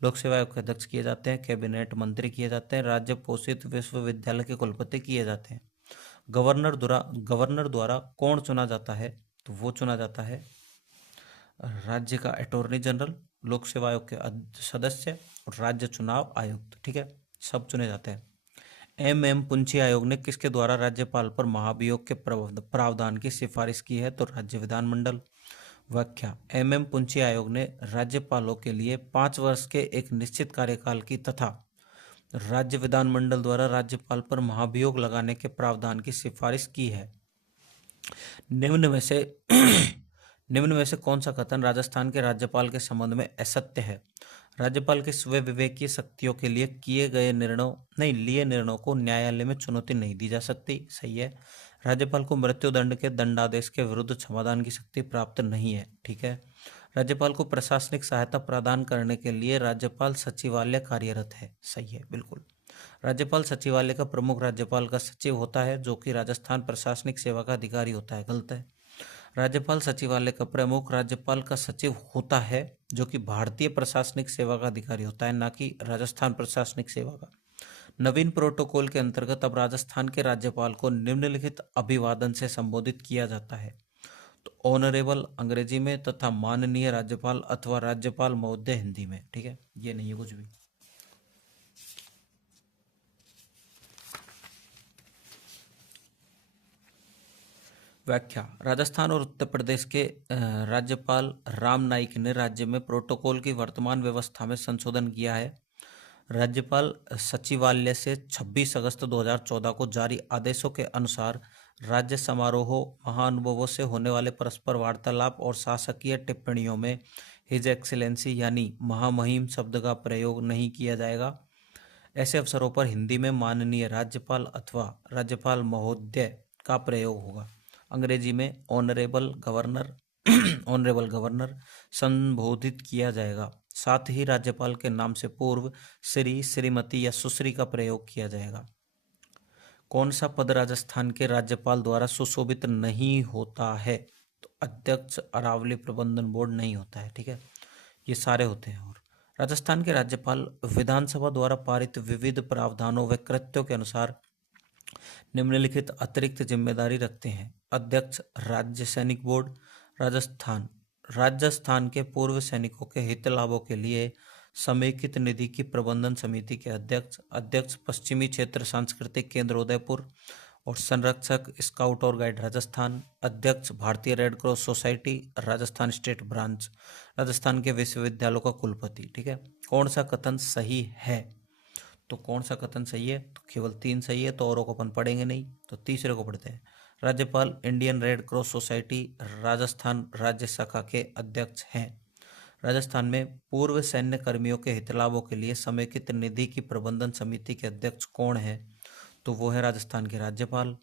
लोक सेवा आयोग के अध्यक्ष किए जाते हैं, कैबिनेट मंत्री किए जाते हैं, राज्य पोषित विश्वविद्यालय के कुलपति किए जाते हैं। गवर्नर द्वारा कौन चुना जाता है? तो वो चुना जाता है राज्य का अटॉर्नी जनरल, लोक सेवा आयोग के सदस्य और राज्य चुनाव आयुक्त, ठीक है, सब चुने जाते हैं। एम पुंछी आयोग ने किसके द्वारा राज्यपाल पर महाभियोग के प्रावधान की सिफारिश की है? तो राज्य विधानमंडल। व्याख्या, एम पुंछी आयोग ने राज्यपालों के लिए 5 वर्ष के एक निश्चित कार्यकाल की तथा राज्य विधानमंडल द्वारा राज्यपाल पर महाभियोग लगाने के प्रावधान की सिफारिश की है। निम्न में से कौन सा कथन राजस्थान के राज्यपाल के संबंध में असत्य है? राज्यपाल की स्वयं विवेकीय शक्तियों के लिए लिए निर्णयों को न्यायालय में चुनौती नहीं दी जा सकती, सही है। राज्यपाल को मृत्युदंड के दंडादेश के विरुद्ध क्षमादान की शक्ति प्राप्त नहीं है, ठीक है। राज्यपाल को प्रशासनिक सहायता प्रदान करने के लिए राज्यपाल सचिवालय कार्यरत है, सही है, बिल्कुल। राज्यपाल सचिवालय का प्रमुख राज्यपाल का सचिव होता है जो कि राजस्थान प्रशासनिक सेवा का अधिकारी होता है, गलत है। राज्यपाल सचिवालय का प्रमुख राज्यपाल का सचिव होता है जो कि भारतीय प्रशासनिक सेवा का अधिकारी होता है, ना कि राजस्थान प्रशासनिक सेवा का। नवीन प्रोटोकॉल के अंतर्गत अब राजस्थान के राज्यपाल को निम्नलिखित अभिवादन से संबोधित किया जाता है? तो ऑनरेबल अंग्रेजी में तथा माननीय राज्यपाल अथवा राज्यपाल महोदय हिंदी में, ठीक है, ये नहीं है कुछ भी। व्याख्या, राजस्थान और उत्तर प्रदेश के राज्यपाल राम नाईक ने राज्य में प्रोटोकॉल की वर्तमान व्यवस्था में संशोधन किया है। राज्यपाल सचिवालय से 26 अगस्त 2014 को जारी आदेशों के अनुसार राज्य समारोहों, महानुभावों से होने वाले परस्पर वार्तालाप और शासकीय टिप्पणियों में हिज एक्सीलेंसी यानी महामहिम शब्द का प्रयोग नहीं किया जाएगा। ऐसे अवसरों पर हिंदी में माननीय राज्यपाल अथवा राज्यपाल महोदय का प्रयोग होगा। अंग्रेजी में ऑनरेबल गवर्नर संबोधित किया जाएगा। साथ ही राज्यपाल के नाम से पूर्व श्री, श्रीमती या सुश्री का प्रयोग किया जाएगा। कौन सा पद राजस्थान के राज्यपाल द्वारा सुशोभित नहीं होता है? तो अध्यक्ष, अरावली प्रबंधन बोर्ड नहीं होता है, ठीक है, ये सारे होते हैं। और राजस्थान के राज्यपाल विधानसभा द्वारा पारित विविध प्रावधानों व कृत्यों के अनुसार निम्नलिखित अतिरिक्त जिम्मेदारी रखते हैं। अध्यक्ष, राज्य सैनिक बोर्ड, राजस्थान राजस्थान के पूर्व सैनिकों के हित लाभों के लिए समेकित निधि की प्रबंधन समिति के अध्यक्ष, अध्यक्ष पश्चिमी क्षेत्र सांस्कृतिक केंद्र उदयपुर और संरक्षक स्काउट और गाइड राजस्थान, अध्यक्ष भारतीय red cross society Rajasthan state branch, Rajasthan के विश्वविद्यालयों का कुलपति, ठीक है। कौन सा कथन सही है? तो कौन सा कथन सही है? तो केवल 3 सही है, तो औरों को अपन पढ़ेंगे नहीं, तो तीसरे को पढ़ते हैं। राज्यपाल Indian red cross society Rajasthan राज्य शाखा के अध्यक्ष हैं। राजस्थान में पूर्व सैन्य कर्मियों के हितलाभों के लिए समेकित निधि की प्रबंधन समिति के अध्यक्ष कौन है? तो वो है राजस्थान के राज्यपाल।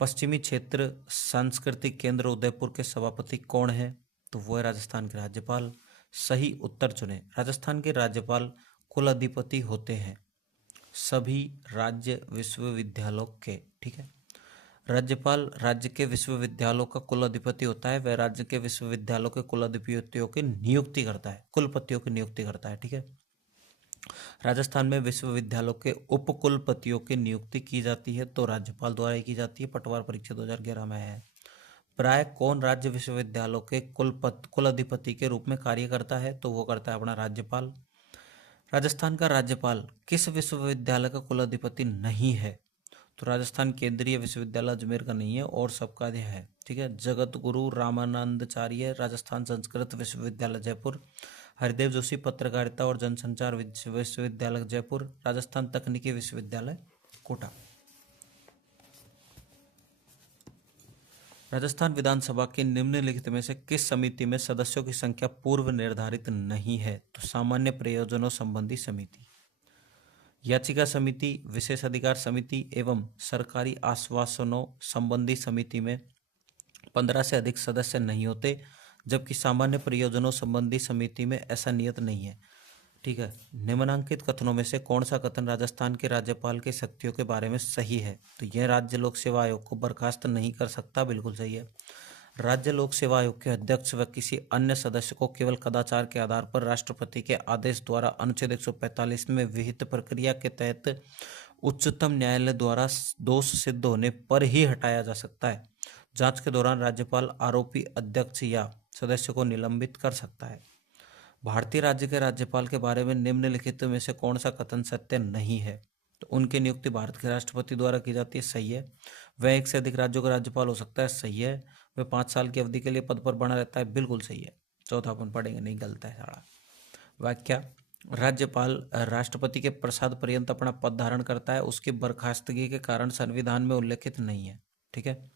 पश्चिमी क्षेत्र सांस्कृतिक केंद्र उदयपुर के सभापति कौन है? तो वो है राजस्थान के राज्यपाल। सही उत्तर चुने। राजस्थान के राज्यपाल कुलाधिपति होते हैं सभी राज्य विश्वविद्यालयों के, ठीक है। राज्यपाल राज्य के विश्वविद्यालयों का कुलाधिपति होता है, वह राज्य के विश्वविद्यालयों के कुलाधिपतियों की नियुक्ति करता है, कुलपतियों की नियुक्ति करता है, ठीक है। राजस्थान में विश्वविद्यालयों के उपकुलपतियों की नियुक्ति की जाती है तो राज्यपाल द्वारा ही की जाती है, पटवार परीक्षा 2011 में है। प्राय कौन राज्य विश्वविद्यालयों के कुलाधिपति के रूप में कार्य करता है? तो वो करता है अपना राज्यपाल। राजस्थान का राज्यपाल किस विश्वविद्यालय का कुलाधिपति नहीं है? तो राजस्थान केंद्रीय विश्वविद्यालय अजमेर का नहीं है और सबका है, ठीक है। जगत गुरु रामानंदाचार्य राजस्थान संस्कृत विश्वविद्यालय जयपुर, हरिदेव जोशी पत्रकारिता और जनसंचार विश्वविद्यालय जयपुर, राजस्थान तकनीकी विश्वविद्यालय कोटा। राजस्थान विधानसभा की निम्नलिखित में से किस समिति में सदस्यों की संख्या पूर्व निर्धारित नहीं है? तो सामान्य प्रयोजनों संबंधी समिति, याचिका समिति, विशेष अधिकार समिति एवं सरकारी आश्वासनों संबंधी समिति में 15 से अधिक सदस्य नहीं होते, जबकि सामान्य प्रयोजनों संबंधी समिति में ऐसा नियत नहीं है, ठीक है। निम्नलिखित कथनों में से कौन सा कथन राजस्थान के राज्यपाल की शक्तियों के बारे में सही है? तो यह राज्य लोक सेवा आयोग को बर्खास्त नहीं कर सकता, बिल्कुल सही है। राज्य लोक सेवा आयोग के अध्यक्ष व किसी अन्य सदस्य को केवल कदाचार के आधार पर राष्ट्रपति के आदेश द्वारा अनुच्छेद 145 में विहित प्रक्रिया के तहत उच्चतम न्यायालय द्वारा दोष सिद्ध होने पर ही हटाया जा सकता है। जांच के दौरान राज्यपाल आरोपी अध्यक्ष या सदस्य को निलंबित कर सकता है। भारतीय राज्य के राज्यपाल के बारे में निम्नलिखित में से कौन सा कथन सत्य नहीं है? तो उनकी नियुक्ति भारत के राष्ट्रपति द्वारा की जाती है, सही है। वह एक से अधिक राज्यों का राज्यपाल हो सकता है, सही है। वह 5 साल की अवधि के लिए पद पर बना रहता है, बिल्कुल सही है। चौथा अपन पढ़ेंगे नहीं, गलत है सारा। वाक्य, राज्यपाल राष्ट्रपति के प्रसाद पर्यंत अपना पद धारण करता है, उसकी बर्खास्तगी के कारण संविधान में उल्लेखित नहीं है, ठीक है।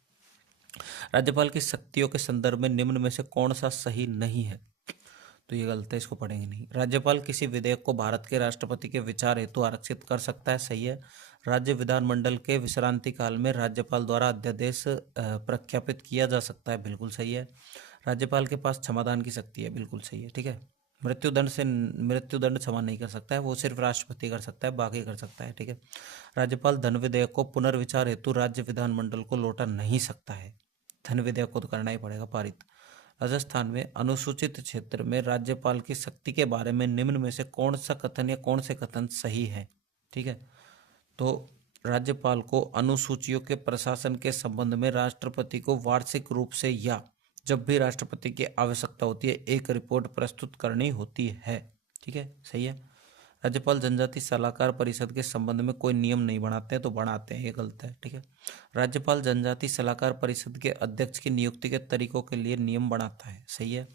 राज्यपाल की शक्तियों के संदर्भ में निम्न में से कौन सा सही नहीं है? तो ये गलत है, इसको पढ़ेंगे नहीं। राज्यपाल किसी विधेयक को भारत के राष्ट्रपति के विचार हेतु आरक्षित कर सकता है, सही है। राज्य विधानमंडल के विश्रांति काल में राज्यपाल द्वारा अध्यादेश प्रख्यापित किया जा सकता है, बिल्कुल सही है। राज्यपाल के पास क्षमादान की शक्ति है, बिल्कुल सही है, ठीक है। मृत्युदंड क्षमा नहीं कर सकता है, वो सिर्फ राष्ट्रपति कर सकता है, बाकी कर सकता है, ठीक है। राज्यपाल धन विधेयक को पुनर्विचार हेतु राज्य विधानमंडल को लौटा नहीं सकता है, धन विधेयक को तो करना ही पड़ेगा पारित। राजस्थान में अनुसूचित क्षेत्र में राज्यपाल की शक्ति के बारे में निम्न में से कौन सा कथन या कौन से कथन सही है? ठीक है, तो राज्यपाल को अनुसूचियों के प्रशासन के संबंध में राष्ट्रपति को वार्षिक रूप से या जब भी राष्ट्रपति की आवश्यकता होती है एक रिपोर्ट प्रस्तुत करनी होती है, ठीक है, सही है। राज्यपाल जनजाति सलाहकार परिषद के संबंध में कोई नियम नहीं बनाते हैं, तो बनाते हैं, ये गलत है, ठीक है। राज्यपाल जनजाति सलाहकार परिषद के अध्यक्ष की नियुक्ति के तरीकों के लिए नियम बनाता है, सही है।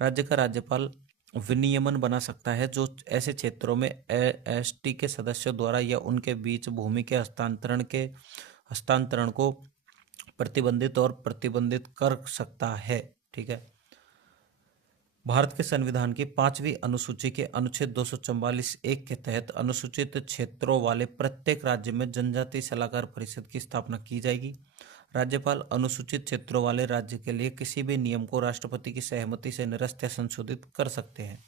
राज्य का राज्यपाल विनियमन बना सकता है जो ऐसे क्षेत्रों में एसटी के सदस्यों द्वारा या उनके बीच भूमि के हस्तांतरण को प्रतिबंधित और प्रतिबंधित कर सकता है, ठीक है। भारत के संविधान की 5वीं अनुसूची के अनुच्छेद 244(1) के तहत अनुसूचित क्षेत्रों वाले प्रत्येक राज्य में जनजाति सलाहकार परिषद की स्थापना की जाएगी। राज्यपाल अनुसूचित क्षेत्रों वाले राज्य के लिए किसी भी नियम को राष्ट्रपति की सहमति से निरस्त या संशोधित कर सकते हैं।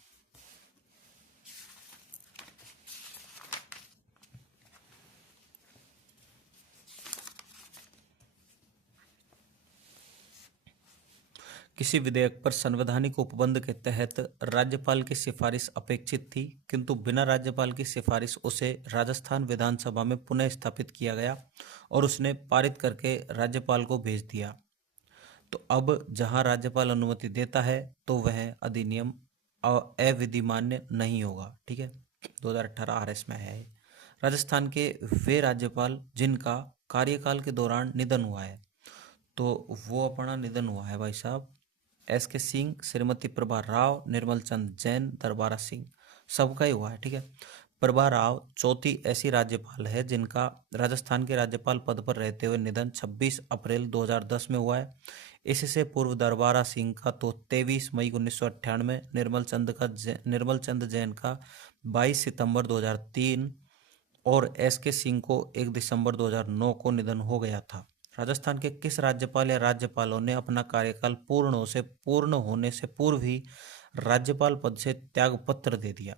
किसी विधेयक पर संवैधानिक उपबंध के तहत राज्यपाल की सिफारिश अपेक्षित थी, किंतु बिना राज्यपाल की सिफारिश उसे राजस्थान विधानसभा में पुनः स्थापित किया गया और उसने पारित करके राज्यपाल को भेज दिया। तो अब जहां राज्यपाल अनुमति देता है तो वह अधिनियम अविधिमान्य नहीं होगा। ठीक है, 2018 आरएस में है। राजस्थान के वे राज्यपाल जिनका कार्यकाल के दौरान निधन हुआ है, तो वो अपना निधन हुआ है भाई साहब, एस के सिंह, श्रीमती प्रभा राव, निर्मल चंद जैन, दरबारा सिंह, सबका ही हुआ है। ठीक है, प्रभा राव चौथी ऐसी राज्यपाल है जिनका राजस्थान के राज्यपाल पद पर रहते हुए निधन 26 अप्रैल 2010 में हुआ है। इससे पूर्व दरबारा सिंह का तो 23 मई 1998, निर्मल चंद जैन का 22 सितंबर 2003 और एस के सिंह को 1 दिसंबर 2009 को निधन हो गया था। राजस्थान के किस राज्यपाल या राज्यपालों ने अपना कार्यकाल पूर्ण होने से पूर्व ही राज्यपाल पद से त्यागपत्र दे दिया?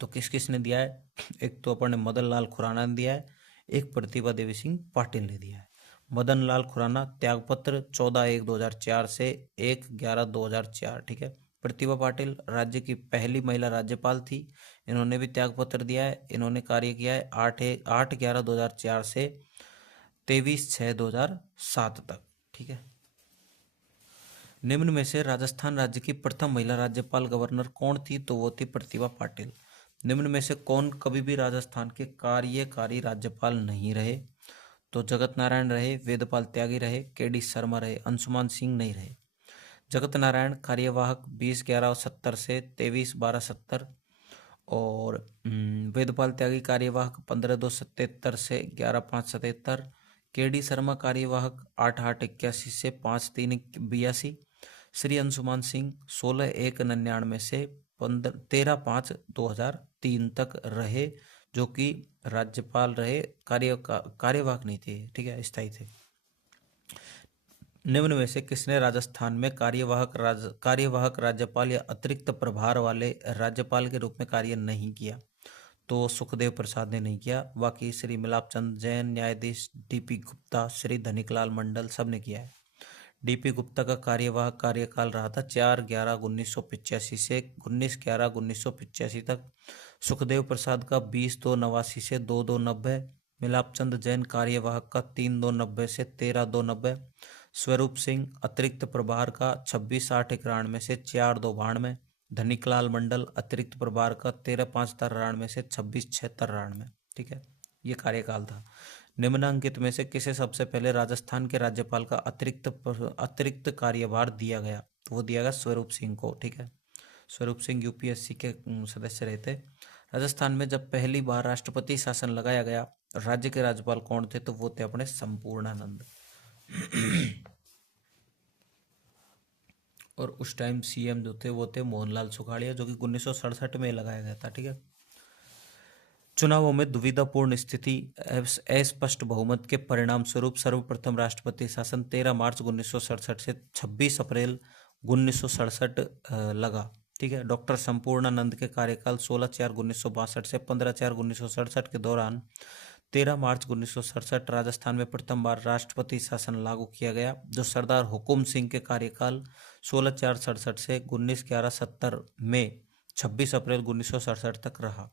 तो किस किस ने दिया है? एक तो अपन ने मदन लाल खुराना ने दिया है, एक प्रतिभा देवी सिंह पाटिल ने दिया है। मदन लाल खुराना त्यागपत्र 14/1/2004 से 1/11/2004। ठीक है। प्रतिभा पाटिल राज्य की पहली महिला राज्यपाल थी, इन्होंने भी त्यागपत्र दिया है। इन्होंने कार्य किया है 8/11/2004 से 23/6/2007 तक। ठीक है। निम्न में से राजस्थान राज्य की प्रथम महिला राज्यपाल गवर्नर कौन थी? तो वो थी प्रतिभा पाटिल। निम्न में से कौन कभी भी राजस्थान के कार्यकारी राज्यपाल नहीं रहे? तो जगत नारायण रहे, वेदपाल त्यागी रहे, के.डी. शर्मा रहे, अंशुमान सिंह नहीं रहे। जगत नारायण कार्यवाहक 20/11/70 से 23/12/70 और वेदपाल त्यागी कार्यवाहक 15/2/77 से 11/5/77। के.डी. शर्मा कार्यवाहक 8/8/81 से 5/3/82। श्री अंशुमान सिंह 16/1/99 से 13/5/2003 तक रहे, जो कि राज्यपाल रहे, कार्यवाहक नहीं थे। ठीक है, स्थायी थे। निम्न में से किसने राजस्थान में कार्यवाहक राज्यपाल या अतिरिक्त प्रभार वाले राज्यपाल के रूप में कार्य नहीं किया? तो सुखदेव प्रसाद ने नहीं किया। बाकी श्री मिलाप चंद जैन, न्यायाधीश डी.पी. गुप्ता, श्री धनिकलाल मंडल, सब ने किया है। डी.पी. गुप्ता का कार्यवाहक कार्यकाल रहा था 4/11/1985 से 19/11/1985 तक। सुखदेव प्रसाद का 20/2/89 से 2/2/90। मिलाप चंद जैन कार्यवाहक का 3/2/90 से 13/2/90। स्वरूप सिंह अतिरिक्त प्रभार का 26/8/91 से 4/2/92। धनिकलाल मंडल अतिरिक्त प्रभार का 13/5/93 से 26/6/93। ठीक है, ये कार्यकाल था। निम्नांकित में से किसे सबसे पहले राजस्थान के राज्यपाल का अतिरिक्त कार्यभार दिया गया? तो वो दिया गया स्वरूप सिंह को। ठीक है, स्वरूप सिंह यूपीएससी के सदस्य रहे थे। राजस्थान में जब पहली बार राष्ट्रपति शासन लगाया गया, राज्य के राज्यपाल कौन थे? तो वो थे अपने संपूर्णानंद। और उस टाइम सीएम जो थे वो थे मोहनलाल सुखाड़िया, जो कि 1967 में लगाया गया था। ठीक है। चुनावों में दुविधापूर्ण स्थिति, अस्पष्ट बहुमत के परिणाम स्वरूप सर्वप्रथम राष्ट्रपति शासन 13 मार्च 1967 से 26 अप्रैल 1967 लगा। ठीक है। डॉक्टर संपूर्णानंद के कार्यकाल 16/4/1962 से 15/4/1967 के दौरान 13 मार्च 1967 राजस्थान में प्रथम बार राष्ट्रपति शासन लागू किया गया, जो सरदार हुकुम सिंह के कार्यकाल 16/4/67 से 19/11/70 में 26 अप्रैल 1967 तक रहा।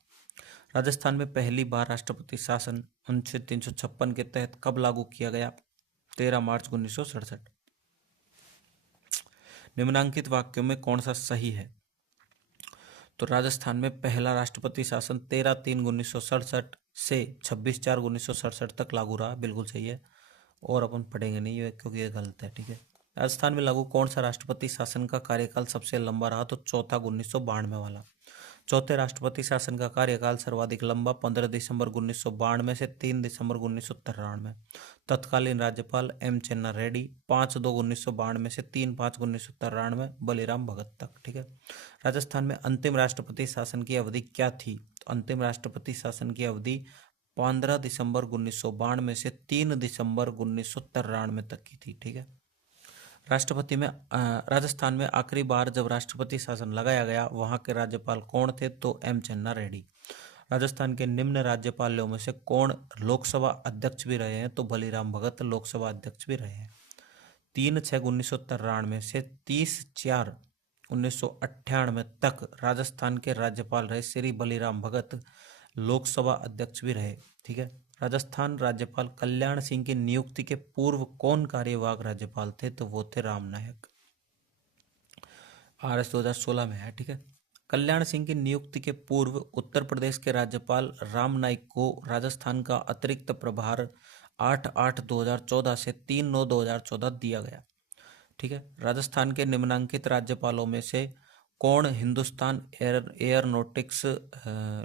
राजस्थान में पहली बार राष्ट्रपति शासन अनुच्छेद 356 के तहत कब लागू किया गया? 13 मार्च 1967। निम्नांकित वाक्यों में कौन सा सही है? तो राजस्थान में पहला राष्ट्रपति शासन 13/3/1967 से 26/4/1967 तक लागू रहा, बिल्कुल सही है। और अपन पढ़ेंगे नहीं ये, क्योंकि ये गलत है। ठीक है। राजस्थान में लागू कौन सा राष्ट्रपति शासन का कार्यकाल सबसे लंबा रहा? तो चौथा 1992 वाला। चौथे राष्ट्रपति शासन का कार्यकाल सर्वाधिक लंबा 15 दिसंबर 1992 से 3 दिसंबर 1993। तत्कालीन राज्यपाल एम चेन्ना रेड्डी 5/2/1992 से 3/5/1993 बलिराम भगत तक। ठीक है। राजस्थान में अंतिम राष्ट्रपति शासन की अवधि क्या थी? तो अंतिम राष्ट्रपति शासन की अवधि 15 दिसंबर 1992 से 3 दिसंबर 1993 तक की थी। ठीक है। राजस्थान में आखिरी बार जब राष्ट्रपति शासन लगाया गया, वहां के राज्यपाल कौन थे? तो एम चेन्ना रेड्डी। राजस्थान के निम्न राज्यपालों में से कौन लोकसभा अध्यक्ष भी रहे हैं? तो बलिराम भगत लोकसभा अध्यक्ष भी रहे हैं। 3/6/1993 से 30/4/1998 तक राजस्थान के राज्यपाल रहे श्री बलीराम भगत लोकसभा अध्यक्ष भी रहे। ठीक है। राजस्थान राज्यपाल कल्याण सिंह की नियुक्ति के पूर्व कौन कार्यवाहक राज्यपाल थे? तो वो थे राम नायक। RS 2016 में है। ठीक है। कल्याण सिंह की नियुक्ति के पूर्व उत्तर प्रदेश के राज्यपाल राम नाईक को राजस्थान का अतिरिक्त प्रभार 8/8/2014 से 3/9/2014 दिया गया। ठीक है। राजस्थान के निम्नांकित राज्यपालों में से कौन हिंदुस्तान एयरोनॉटिक्स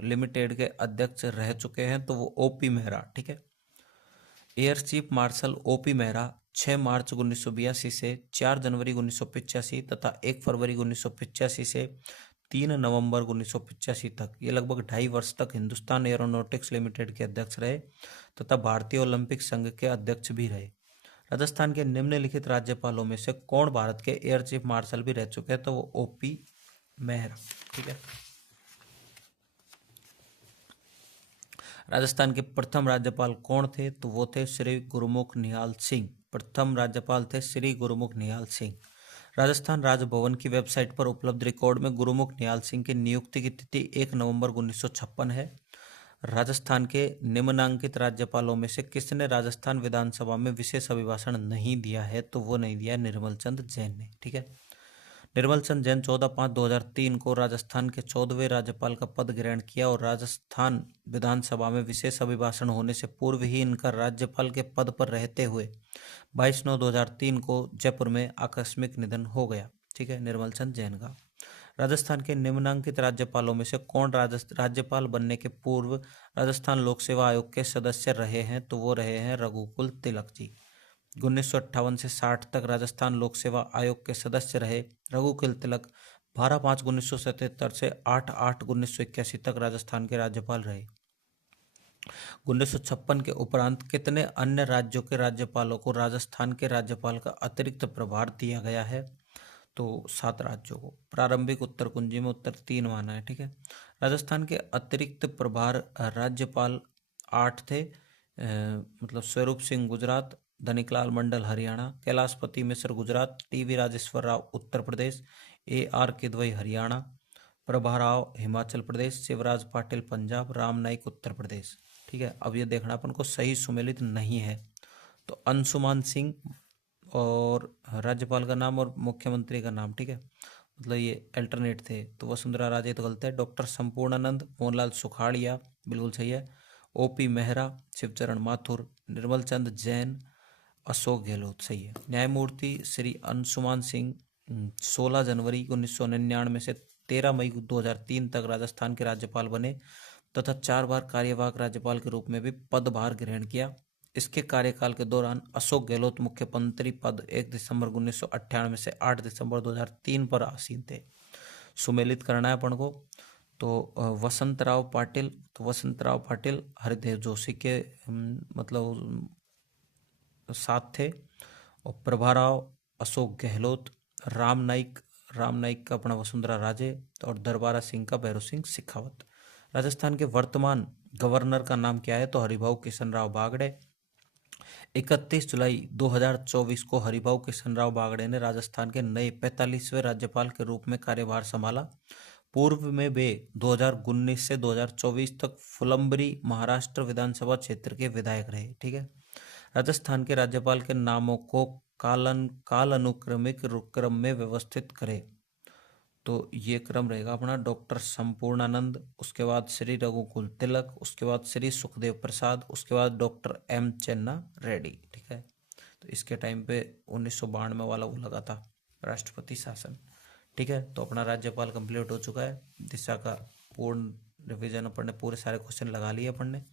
लिमिटेड के अध्यक्ष रह चुके हैं? तो वो OP मेहरा। ठीक है। Air chief marshal OP Mehra 6 मार्च 1982 से 4 जनवरी 1985 तथा 1 फरवरी 1985 से 3 नवंबर 1985 तक, ये लगभग 2.5 वर्ष तक हिंदुस्तान एयरोनॉटिक्स लिमिटेड के अध्यक्ष रहे तथा भारतीय ओलंपिक संघ के अध्यक्ष भी रहे। राजस्थान के निम्नलिखित राज्यपालों में से कौन भारत के एयर चीफ मार्शल भी रह चुके हैं? तो वो OP मेहरा। ठीक है। राजस्थान के प्रथम राज्यपाल कौन थे? तो वो थे श्री गुरुमुख निहाल सिंह। प्रथम राज्यपाल थे श्री गुरुमुख निहाल सिंह। राजस्थान राजभवन की वेबसाइट पर उपलब्ध रिकॉर्ड में गुरुमुख निहाल सिंह की नियुक्ति की तिथि 1 नवंबर 1956 है। राजस्थान के निम्नांकित राज्यपालों में से किसने राजस्थान विधानसभा में विशेष अभिभाषण नहीं दिया है? तो वो नहीं दिया निर्मल चंद जैन ने। ठीक है। निर्मल चंद जैन 14/5/2003 को राजस्थान के 14वें राज्यपाल का पद ग्रहण किया और राजस्थान विधानसभा में विशेष अभिभाषण होने से पूर्व ही इनका राज्यपाल के पद पर रहते हुए 22/9/2003 को जयपुर में आकस्मिक निधन हो गया। ठीक है। निर्मल चंद जैन का। राजस्थान के निम्नांकित राज्यपालों में से कौन राज्यपाल बनने के पूर्व राजस्थान लोक सेवा आयोग के सदस्य रहे हैं? तो वो रहे हैं रघुकुल तिलक जी। 1958 से 60 तक राजस्थान लोक सेवा आयोग के सदस्य रहे रघुकुल तिलक 12/5/1977 से 8/8/1981 तक राजस्थान के राज्यपाल रहे। 1956 के उपरांत कितने अन्य राज्यों के राज्यपालों को राजस्थान के राज्यपाल का अतिरिक्त प्रभार दिया गया है? तो 7 राज्यों को। प्रारंभिक उत्तर कुंजी में उत्तर 3 माना है। ठीक है। राजस्थान के अतिरिक्त प्रभार राज्यपाल 8 थे, मतलब स्वरूप सिंह गुजरात, धनिकलाल मंडल हरियाणा, कैलाशपति मिश्र गुजरात, TV राजेश्वर राव उत्तर प्रदेश, AR किदवई हरियाणा, प्रभा राव हिमाचल प्रदेश, शिवराज पाटिल पंजाब, राम नाईक उत्तर प्रदेश। ठीक है। अब ये देखना अपन को सही सुमेलित नहीं है, तो अंशुमान सिंह और राज्यपाल का नाम और मुख्यमंत्री का नाम। ठीक है। मतलब ये अल्टरनेट थे। तो वसुंधरा राजे तो गलत है। डॉक्टर संपूर्णानंद, मोहनलाल सुखाड़िया बिल्कुल सही है। OP मेहरा, शिवचरण माथुर, निर्मल चंद जैन, अशोक गहलोत सही है। न्यायमूर्ति श्री अंशुमान सिंह 16 जनवरी 1999 से 13 मई 2003 तक राजस्थान के राज्यपाल बने तथा 4 बार कार्यवाहक राज्यपाल के रूप में भी पदभार ग्रहण किया। इसके कार्यकाल के दौरान अशोक गहलोत मुख्यमंत्री पद 1 दिसंबर 1998 से 8 दिसंबर 2003 पर आसीन थे। सुमेलित करना है अपन को। तो वसंतराव पाटिल हरिदेव जोशी के मतलब साथ थे, और प्रभाराव अशोक गहलोत, राम नाईक का अपना वसुंधरा राजे और दरबारा सिंह का भैरव सिंह शेखावत। राजस्थान के वर्तमान गवर्नर का नाम क्या है? तो हरिभाऊ किशन राव बागड़े। 31 जुलाई 2024 को हरिभाऊ किशन राव बागड़े ने राजस्थान के नए 45वें राज्यपाल के रूप में कार्यभार संभाला। पूर्व में वे 2019 से 2024 तक फुलंबरी महाराष्ट्र विधानसभा क्षेत्र के विधायक रहे। ठीक है। राजस्थान के राज्यपाल के नामों को कालानुक्रमिक क्रम में व्यवस्थित करें। तो ये क्रम रहेगा अपना डॉक्टर संपूर्णानंद, उसके बाद श्री रघुकुल तिलक, उसके बाद श्री सुखदेव प्रसाद, उसके बाद डॉक्टर M चेन्ना रेड्डी। ठीक है। तो इसके टाइम पे 1992 वाला वो लगा था राष्ट्रपति शासन। ठीक है। तो अपना राज्यपाल कंप्लीट हो चुका है। दिशा का पूर्ण रिवीजन अपन ने पूरे सारे क्वेश्चन लगा लिए अपन ने।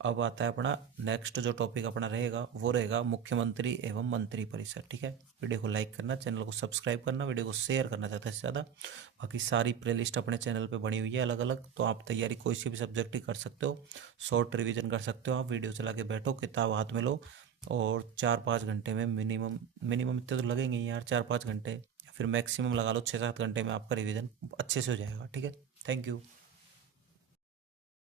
अब आता है अपना नेक्स्ट जो टॉपिक अपना रहेगा वो रहेगा मुख्यमंत्री एवं मंत्री परिषद। ठीक है। वीडियो को लाइक करना, चैनल को सब्सक्राइब करना, वीडियो को शेयर करना ज़्यादा से ज़्यादा। बाकी सारी प्लेलिस्ट अपने चैनल पे बनी हुई है अलग अलग, तो आप तैयारी कोई सी भी सब्जेक्ट की कर सकते हो, शॉर्ट रिवीजन कर सकते हो। आप वीडियो चला के बैठो, किताब हाथ में लो और 4-5 घंटे में मिनिमम इतने तो लगेंगे ही यार, 4-5 घंटे या फिर मैक्सिमम लगा लो 6-7 घंटे में आपका रिवीजन अच्छे से हो जाएगा। ठीक है। Thank you.